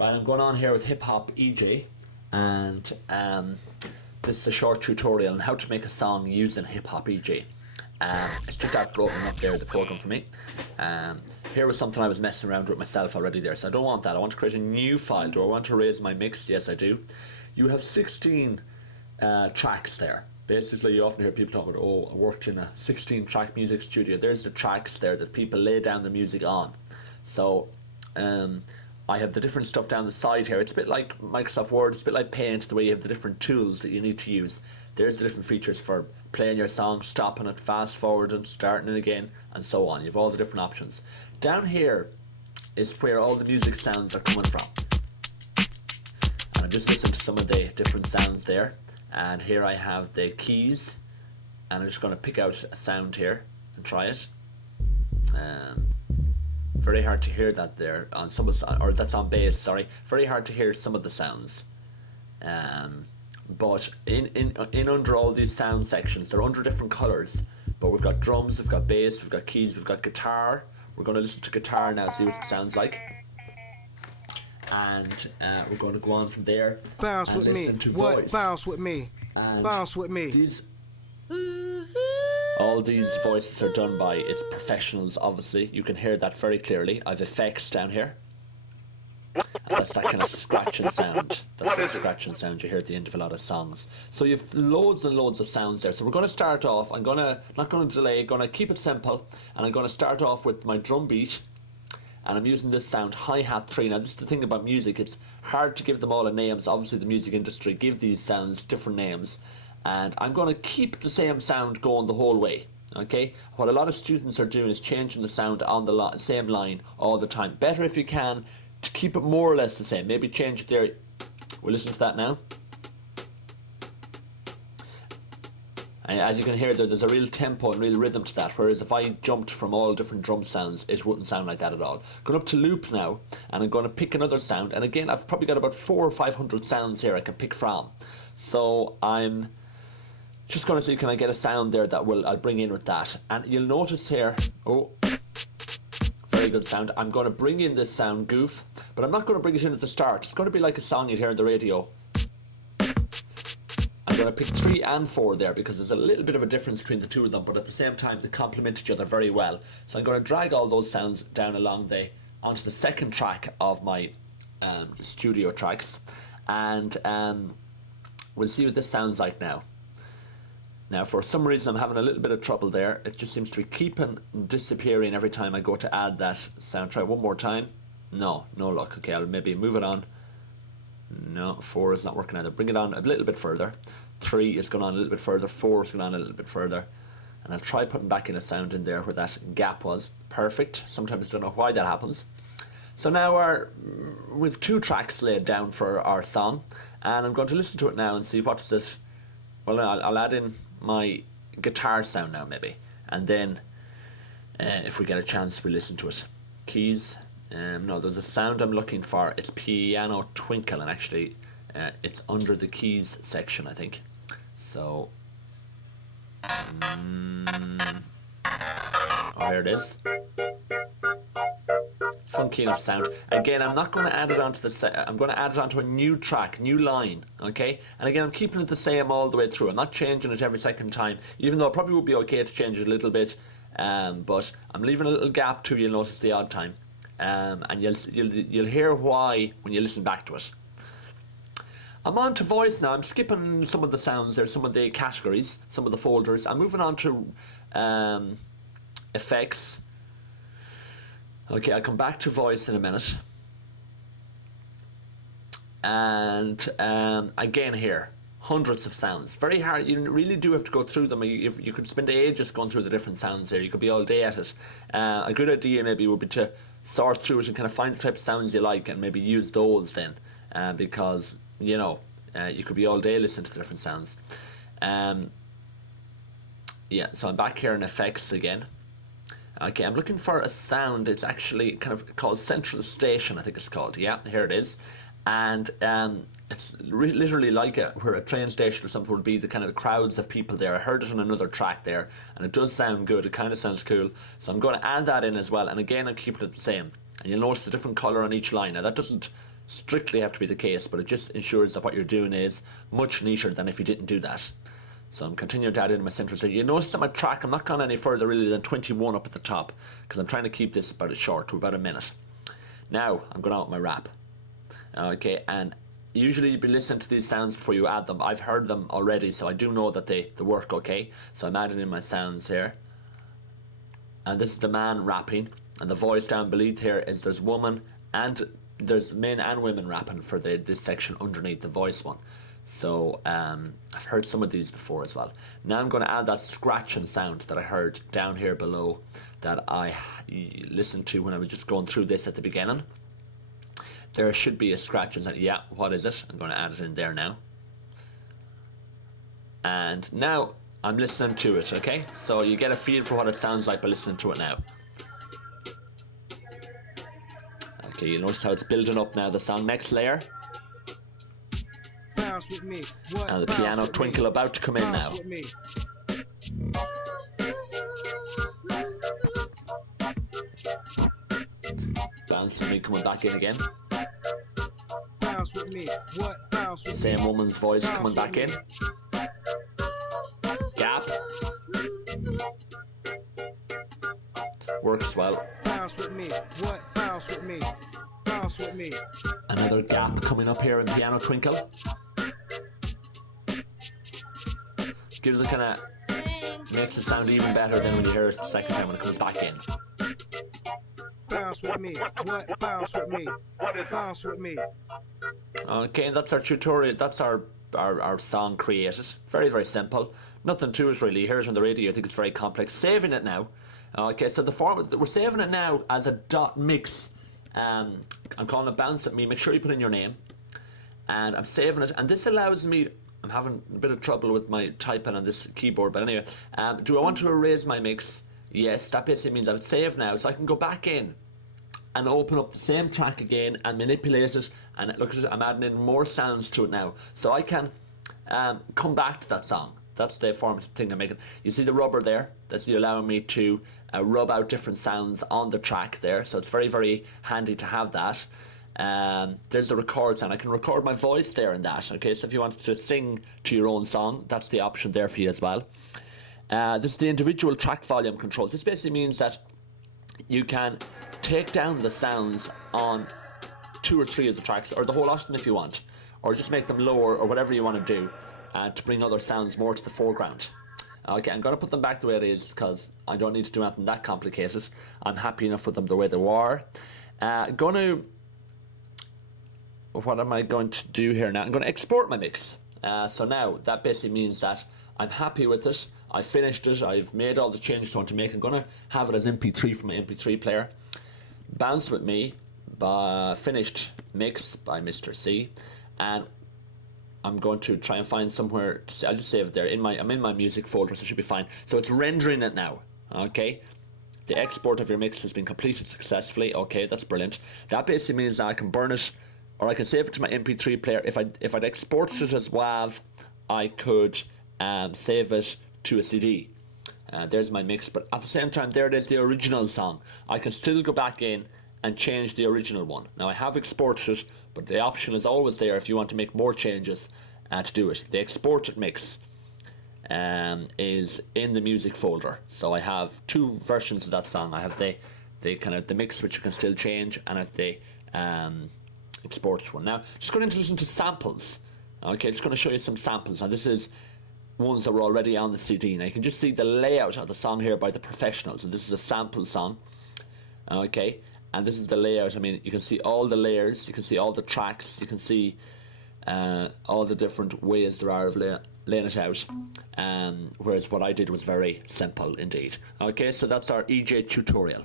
Right, I'm going on here with Hip Hop EJ, and this is a short tutorial on how to make a song using Hip Hop EJ. It's just after opening up there the program for me. Here was something I was messing around with myself already there, so I don't want that. I want to create a new file. Do I want to raise my mix? Yes, I do. You have 16 tracks there. Basically, you often hear people talk about, oh, I worked in a 16-track music studio. There's the tracks there that people lay down the music on. So, I have the different stuff down the side here. It's a bit like Microsoft Word, it's a bit like Paint, the way you have the different tools that you need to use. There's the different features for playing your song, stopping it, fast forwarding, starting it again, and so on. You have all the different options. Down here is where all the music sounds are coming from. And I'm just listening to some of the different sounds there. And here I have the keys, and I'm just going to pick out a sound here and try it. Very hard to hear that there on some of, or that's on bass. Sorry, very hard to hear some of the sounds. But in under all these sound sections, they're under different colors. But we've got drums, we've got bass, we've got keys, we've got guitar. We're going to listen to guitar now, see what it sounds like. And we're going to go on from there bounce and with listen me. to What? voice. Bounce with me. And Bounce with me. All these voices are done by its professionals, obviously. You can hear that very clearly. I have effects down here. And that's that kind of scratching sound. That's the scratching sound you hear at the end of a lot of songs. So you have loads and loads of sounds there. So we're going to start off. I'm not going to delay. Going to keep it simple, and I'm going to start off with my drum beat. And I'm using this sound, hi-hat 3. Now this is the thing about music, it's hard to give them all a name. So obviously the music industry give these sounds different names. And I'm going to keep the same sound going the whole way. Okay? What a lot of students are doing is changing the sound on the same line all the time. Better if you can to keep it more or less the same. Maybe change it there. We'll listen to that now. And as you can hear there's a real tempo and real rhythm to that, whereas if I jumped from all different drum sounds, it wouldn't sound like that at all. Going up to loop now, and I'm going to pick another sound, and again I've probably got about 400 or 500 sounds here I can pick from. So I'm just going to see, can I get a sound there that I'll bring in with that. And you'll notice here, oh, very good sound. I'm going to bring in this sound goof, but I'm not going to bring it in at the start. It's going to be like a song you'd hear on the radio. I'm going to pick 3 and 4 there because there's a little bit of a difference between the two of them, but at the same time they complement each other very well. So I'm going to drag all those sounds down onto the second track of my studio tracks, and we'll see what this sounds like now. Now for some reason I'm having a little bit of trouble there. It just seems to be keeping disappearing every time I go to add that sound. Try one more time. No luck. Okay, I'll maybe move it on. No, 4 is not working either. Bring it on a little bit further. 3 is going on a little bit further. 4 is going on a little bit further. And I'll try putting back in a sound in there where that gap was. Perfect. Sometimes I don't know why that happens. So now we've 2 tracks laid down for our song, and I'm going to listen to it now and see what is it. Well, I'll add in my guitar sound now maybe, and then if we get a chance we listen to it. Keys. No, there's a sound I'm looking for. It's piano Twinkle, and actually it's under the keys section, I think. So here it is. Funky enough sound. Again, I'm not going to add it onto I'm going to add it onto a new track, new line, okay? And again, I'm keeping it the same all the way through. I'm not changing it every second time, even though it probably would be okay to change it a little bit. But I'm leaving a little gap too. You'll notice the odd time. And you'll hear why when you listen back to it. I'm on to voice now. I'm skipping some of the sounds there, some of the categories, some of the folders. I'm moving on to effects. Okay, I'll come back to voice in a minute. And again here, hundreds of sounds. Very hard. You really do have to go through them. You could spend ages going through the different sounds here. You could be all day at it. A good idea maybe would be to sort through it and kind of find the type of sounds you like and maybe use those then, because you could be all day listening to the different sounds. Yeah, so I'm back here in effects again. Okay, I'm looking for a sound. It's actually kind of called Central Station, I think it's called. Yeah, here it is. And it's literally like where a train station or something would be, the kind of the crowds of people there. I heard it on another track there, and it does sound good. It kind of sounds cool. So I'm going to add that in as well. And again, I'm keeping it the same. And you'll notice a different colour on each line. Now that doesn't strictly have to be the case, but it just ensures that what you're doing is much neater than if you didn't do that. So I'm continuing to add in my central. You notice that my track, I'm not going any further really than 21 up at the top, because I'm trying to keep this about as short, to about a minute. Now I'm going out with my rap. Okay, and usually you'd be listening to these sounds before you add them. I've heard them already, so I do know that they work okay. So I'm adding in my sounds here. And this is the man rapping, and the voice down beneath here is there's woman, and there's men and women rapping for this section underneath the voice one. So I've heard some of these before as well. Now I'm going to add that scratching sound that I heard down here below that I listened to when I was just going through this at the beginning. There should be a scratching sound. Yeah, what is it? I'm going to add it in there now. And now I'm listening to it, okay? So you get a feel for what it sounds like by listening to it now. Okay, you notice how it's building up now, the song. Next layer. With me. And the piano Twinkle about to come in now. Bounce with me coming back in again. With me. Same woman's voice coming back in. Gap. Works well. Bounce with me. Bounce with me. Bounce with me. Another gap coming up here in piano Twinkle. Gives it kind of, makes it sound even better than when you hear it the second time when it comes back in. Bounce with me. Bounce with me. Bounce with me. Okay, and that's our tutorial. That's our song created. Very, very simple. Nothing to it really. Here's on the radio. I think it's very complex. Saving it now. Okay, so the format, we're saving it now as a .mix. I'm calling it Bounce at Me. Make sure you put in your name. And I'm saving it. And this allows me, I'm having a bit of trouble with my typing on this keyboard, but anyway, do I want to erase my mix? Yes, that basically means I've saved now, so I can go back in and open up the same track again and manipulate it, and look at it, I'm adding in more sounds to it now, so I can come back to that song. That's the formative thing I'm making. You see the rubber there? That's allowing me to rub out different sounds on the track there, so it's very, very handy to have that. There's the record sound. I can record my voice there in that. Okay, so if you wanted to sing to your own song, that's the option there for you as well. This is the individual track volume controls. This basically means that you can take down the sounds on 2 or 3 of the tracks, or the whole lot of them if you want, or just make them lower, or whatever you want to do to bring other sounds more to the foreground. Okay, I'm going to put them back the way it is because I don't need to do anything that complicated. I'm happy enough with them the way they were. What am I going to do here now? I'm going to export my mix. So now that basically means that I'm happy with it. I've finished it. I've made all the changes I want to make. I'm going to have it as MP3 from my MP3 player. Bounce with Me, by finished mix by Mr. C. And I'm going to try and find somewhere. I'll just save it there. I'm in my music folder, so it should be fine. So it's rendering it now. Okay. The export of your mix has been completed successfully. Okay, that's brilliant. That basically means that I can burn it, or I can save it to my MP3 player. If I'd exported it as WAV, I could save it to a CD. There's my mix, but at the same time, there it is, the original song. I can still go back in and change the original one. Now, I have exported it, but the option is always there if you want to make more changes to do it. The exported mix is in the music folder. So I have 2 versions of that song. I have the kind of the mix, which you can still change, and I have the exported one. Now, just going to listen to samples. Okay, just going to show you some samples. Now, this is ones that were already on the CD. Now, you can just see the layout of the song here by the professionals, and this is a sample song. Okay, and this is the layout. I mean, you can see all the layers, you can see all the tracks, you can see all the different ways there are of laying it out. Whereas what I did was very simple indeed. Okay, so that's our EJ tutorial.